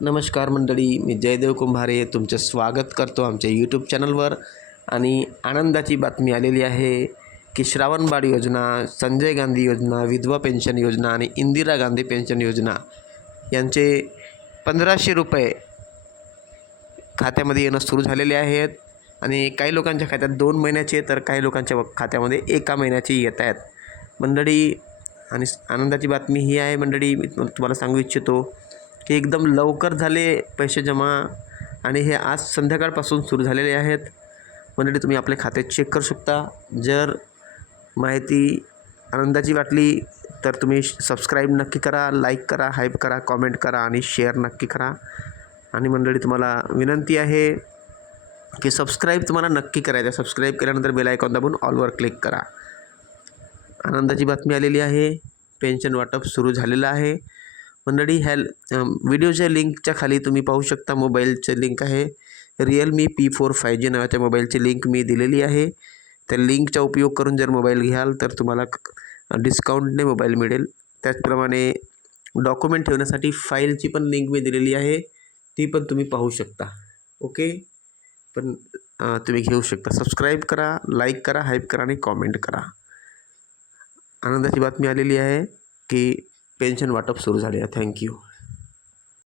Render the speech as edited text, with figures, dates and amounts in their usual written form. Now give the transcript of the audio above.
नमस्कार मंडळी, मी जयदेव कुंभारे तुमचं स्वागत करतो आमच्या यूट्यूब चॅनलवर. आणि आनंदाची बातमी आलेली आहे की श्रावणबाळ योजना, संजय गांधी योजना, विधवा पेन्शन योजना आणि इंदिरा गांधी पेन्शन योजना यांचे 1500 रुपये खात्यामध्ये येणं सुरू झालेले आहेत. आणि काही लोकांच्या खात्यात 2 महिन्याचे तर काही लोकांच्या खात्यामध्ये 1 महिन्याचे येत आहेत मंडळी. आणि आनंदाची बातमी ही आहे मंडळी, मी तुम्हाला सांगू इच्छितो की एकदम लवकर झाले पैसे जमा आणि हे आज संध्याकाळपासून सुरू झालेले आहेत मंडळी. तुम्ही आपले खाते चेक करू शकता. जर माहिती आनंदाची वाटली तर तुम्ही सबस्क्राईब नक्की करा, लाईक करा, हाईप करा, कॉमेंट करा आणि शेअर नक्की करा. आणि मंडळी तुम्हाला विनंती आहे की सबस्क्राईब तुम्हाला नक्की करायचं. सबस्क्राईब केल्यानंतर बेल आयकॉन दाबून ऑलवर क्लिक करा. आनंदाची बातमी आलेली आहे, पेन्शन वाटप सुरू झालेलं आहे मंडळी. व्हिडिओच्या लिंकच्या खाली तुम्ही पाहू शकता मोबाईलचे लिंक आहे. Realme P4 5G नावाच्या मोबाईलची लिंक मी दिलेली आहे. त्या लिंकचा उपयोग करून जर मोबाईल घ्याल तर तुम्हाला डिस्काउंटने मोबाईल मिळेल. त्याचप्रमाणे डॉक्युमेंट ठेवण्यासाठी फाईलची पण लिंक मी दिलेली आहे, ती पण तुम्ही पाहू शकता. ओके, पण तुम्ही घेऊ शकता. सबस्क्राईब करा, लाईक करा, हाईप करा आणि कॉमेंट करा. आनंदाची बातमी आलेली आहे की पेन्शन वाटप सुरू झाले आहे. थँक्यू.